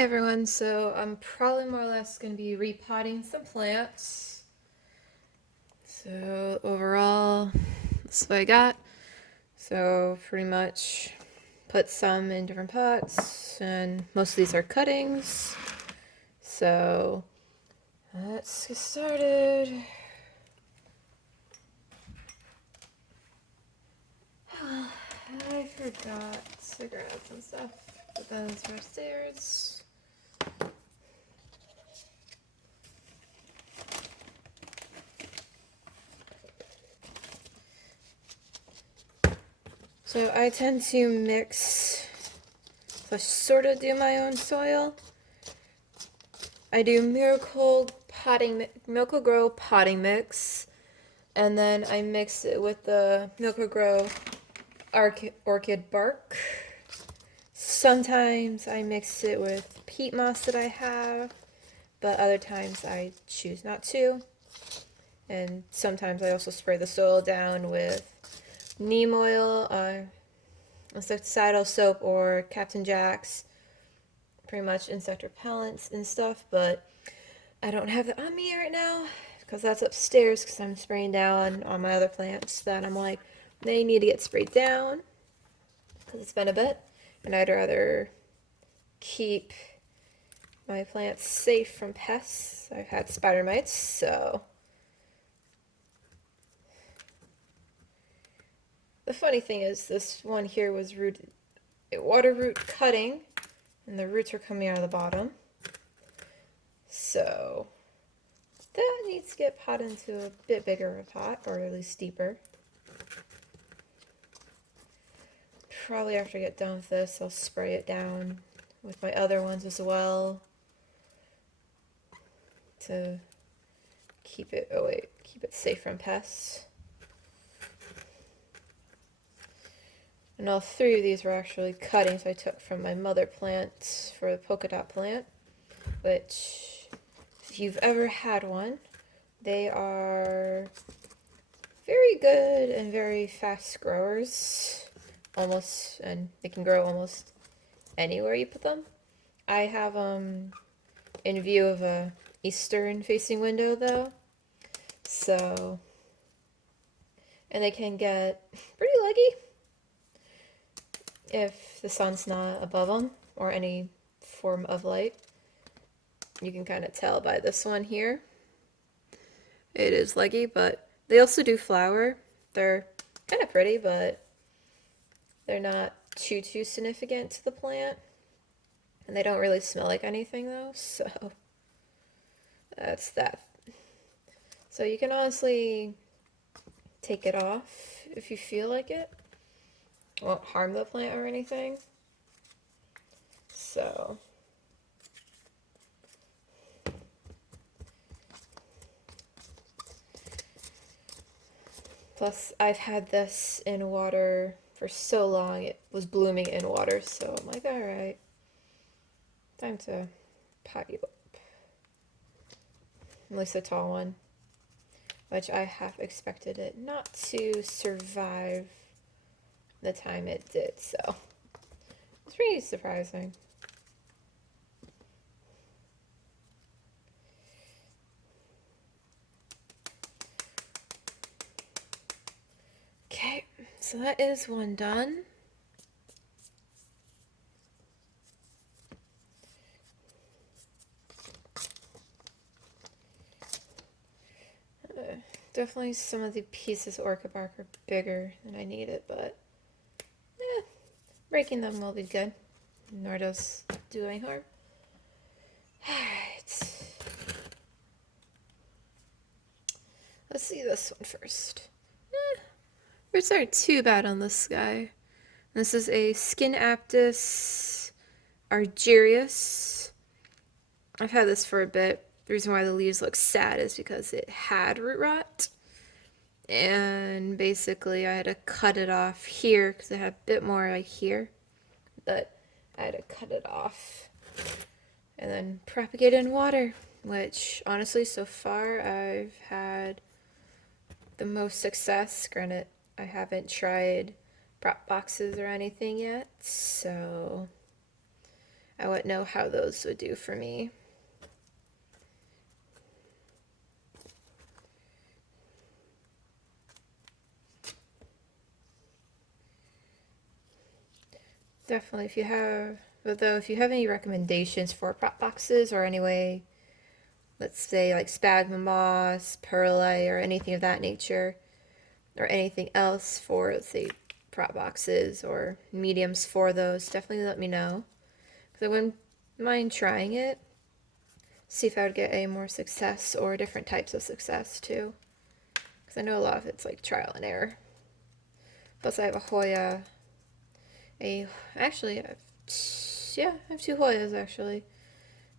Hi everyone, so I'm probably more or less going to be repotting some plants. So overall, that's what I got. So pretty much put some in different pots, and most of these are cuttings. So let's get started. I forgot to grab some stuff, but those are upstairs. So I tend to mix, so I sort of do my own soil. I do Miracle Grow potting mix, and then I mix it with the Miracle Grow orchid bark. Sometimes I mix it with peat moss that I have, but other times I choose not to. And sometimes I also spray the soil down with neem oil, insecticidal soap, or Captain Jack's, pretty much insect repellents and stuff, but I don't have that on me right now because that's upstairs because I'm spraying down on my other plants that I'm like, they need to get sprayed down because it's been a bit, and I'd rather keep my plants safe from pests. I've had spider mites, so the funny thing is this one here was water root cutting, and the roots are coming out of the bottom. So that needs to get potted into a bit bigger of a pot, or at least deeper. Probably after I get done with this, I'll spray it down with my other ones as well to keep it safe from pests. And all three of these were actually cuttings I took from my mother plant for the polka dot plant, which, if you've ever had one, they are very good and very fast growers, almost, and they can grow almost anywhere you put them. I have them in view of a eastern facing window though, so, and they can get pretty leggy if the sun's not above them or any form of light. You can kind of tell by this one here. It is leggy, but they also do flower. They're kind of pretty, but they're not too significant to the plant. And they don't really smell like anything though, so that's that. So you can honestly take it off if you feel like it. Won't harm the plant or anything. So plus I've had this in water for so long, it was blooming in water, so I'm like, alright, time to pot you up. At least a tall one, which I half expected it not to survive the time it did, so it's pretty surprising. Okay, so that is one done. Definitely some of the pieces of orchid bark are bigger than I needed, but breaking them will be good. Nor does do any harm. Alright. Let's see this one first. Roots aren't too bad on this guy. This is a Skinaptus argyrius. I've had this for a bit. The reason why the leaves look sad is because it had root rot. And basically I had to cut it off here because it had a bit more like here. But I had to cut it off and then propagate it in water, which honestly so far I've had the most success. Granted, I haven't tried prop boxes or anything yet, so I wouldn't know how those would do for me. Definitely, if you have, but though, if you have any recommendations for prop boxes or any way, let's say like sphagnum moss, perlite, or anything of that nature, or anything else for, let's say, prop boxes or mediums for those, definitely let me know. Because I wouldn't mind trying it. See if I would get a more success or different types of success too. Because I know a lot of it's like trial and error. Plus I have a Hoya, actually, I have two Hoyas actually.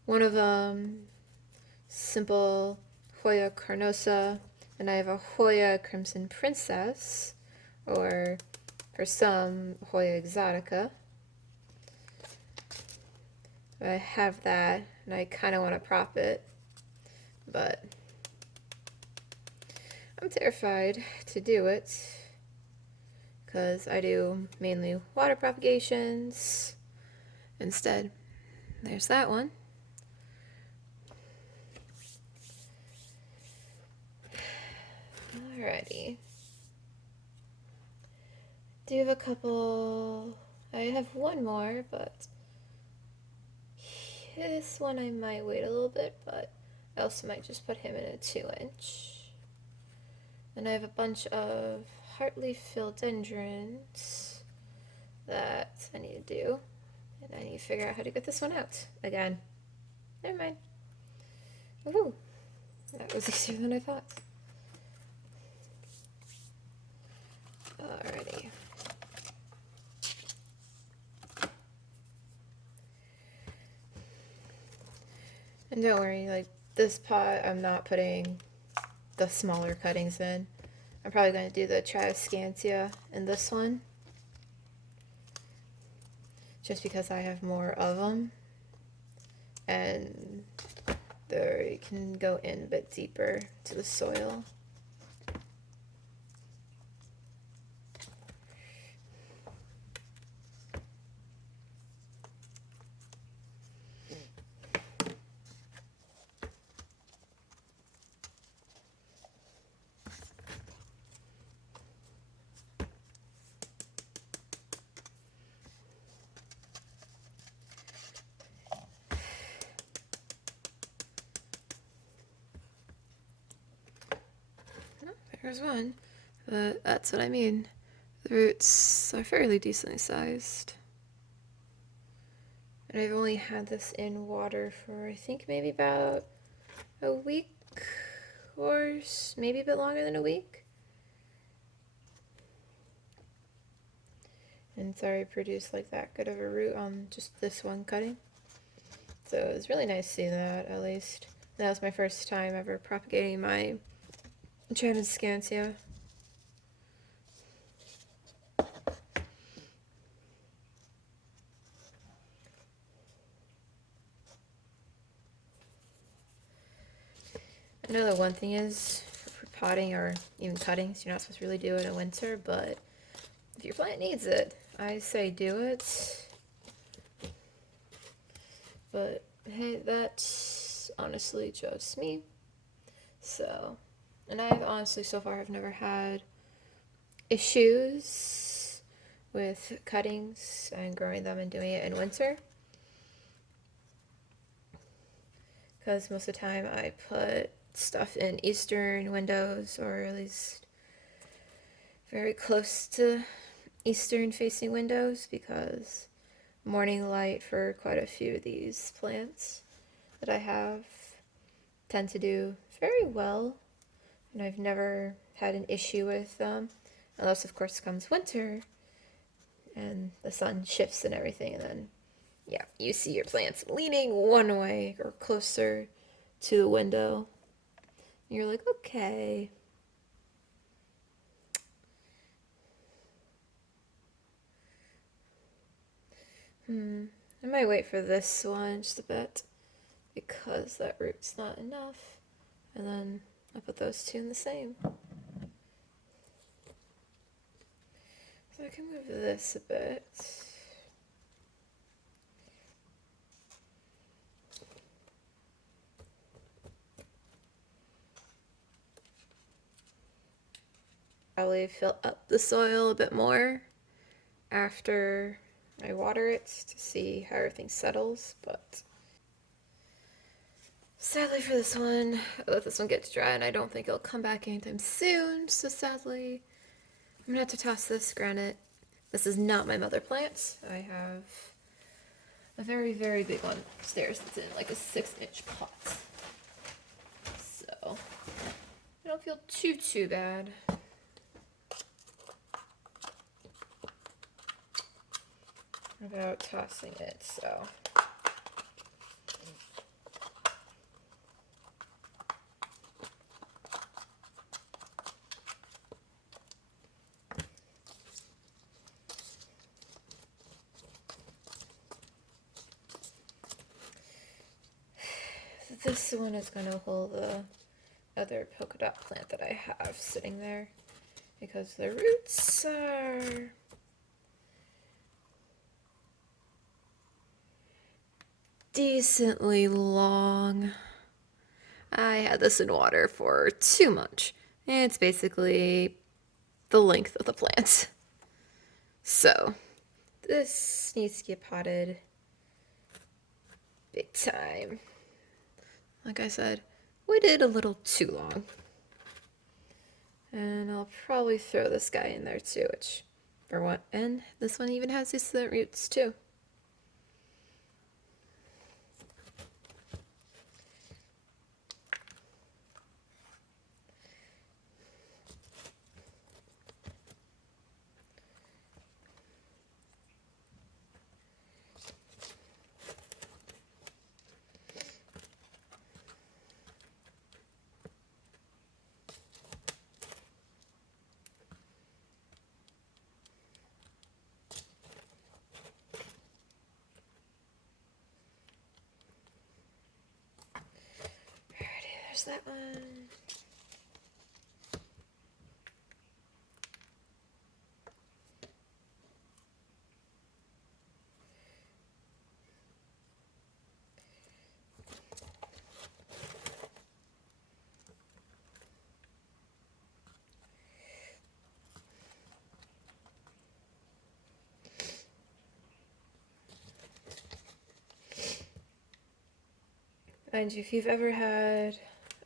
One of them, simple Hoya Carnosa, and I have a Hoya Crimson Princess, or for some, Hoya Exotica. I have that, and I kind of want to prop it, but I'm terrified to do it, because I do mainly water propagations instead. There's that one. Alrighty. Do have a couple. I have one more, but this one I might wait a little bit, but I also might just put him in a 2-inch. And I have a bunch of heartleaf philodendrons that I need to do. And I need to figure out how to get this one out again. Never mind. Woohoo! That was easier than I thought. Alrighty. And don't worry, like this pot, I'm not putting the smaller cuttings in. I'm probably going to do the Tradescantia in this one, just because I have more of them, and they can go in a bit deeper to the soil. There's one, but that's what I mean. The roots are fairly decently sized. And I've only had this in water for, I think, maybe about a week, or maybe a bit longer than a week. And it's already produced like that good of a root on just this one cutting. So it was really nice seeing that, at least. That was my first time ever propagating my Tradescantia. I know the one thing is, for potting or even cuttings, you're not supposed to really do it in winter, but if your plant needs it, I say do it. But hey, that's honestly just me. So, and I've honestly so far have never had issues with cuttings and growing them and doing it in winter. Because most of the time I put stuff in eastern windows, or at least very close to eastern facing windows, because morning light for quite a few of these plants that I have tend to do very well, and I've never had an issue with them, unless of course comes winter and the sun shifts and everything, and then yeah, you see your plants leaning one way or closer to the window. And you're like, okay. I might wait for this one just a bit, because that root's not enough. And then I'll put those two in the same. So I can move this a bit. Probably fill up the soil a bit more after I water it to see how everything settles, but sadly for this one, I let this one get to dry and I don't think it'll come back anytime soon, so sadly I'm gonna have to toss this. Granted, this is not my mother plant. I have a very, very big one upstairs that's in like a 6-inch pot. So I don't feel too bad. About tossing it, so this one is going to hold the other polka dot plant that I have sitting there because the roots are decently long. I had this in water for 2 months. It's basically the length of the plant. So this needs to get potted big time. Like I said, waited a little too long. And I'll probably throw this guy in there too, which for what? And this one even has these roots too. There's that one. And if you've ever had,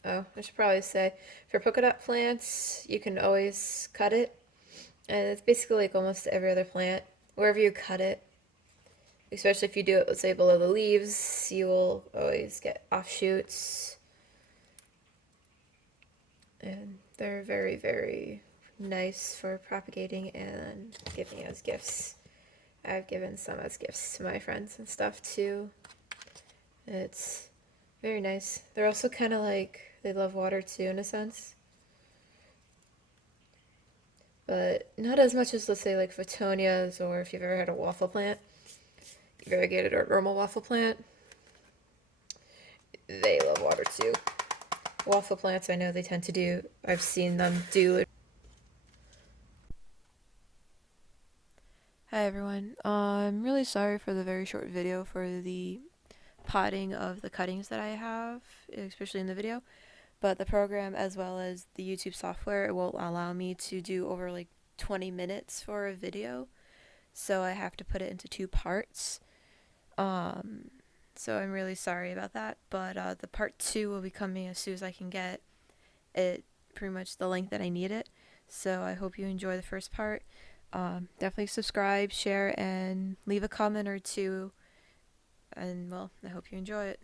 oh, I should probably say, for polka dot plants, you can always cut it. And it's basically like almost every other plant. Wherever you cut it, especially if you do it, let's say, below the leaves, you will always get offshoots. And they're very, very nice for propagating and giving as gifts. I've given some as gifts to my friends and stuff too. It's very nice. They're also kind of like, they love water too in a sense. But not as much as, let's say, like Phottonias, or if you've ever had a waffle plant, variegated or normal waffle plant, they love water too. Waffle plants, I know they tend to do, I've seen them do. Hi everyone, I'm really sorry for the very short video for the potting of the cuttings that I have, especially in the video, but the program as well as the YouTube software won't allow me to do over like 20 minutes for a video, so I have to put it into 2 parts. So I'm really sorry about that, but the part 2 will be coming as soon as I can get it pretty much the length that I need it. So I hope you enjoy the first part. Definitely subscribe, share, and leave a comment or two. And well, I hope you enjoy it.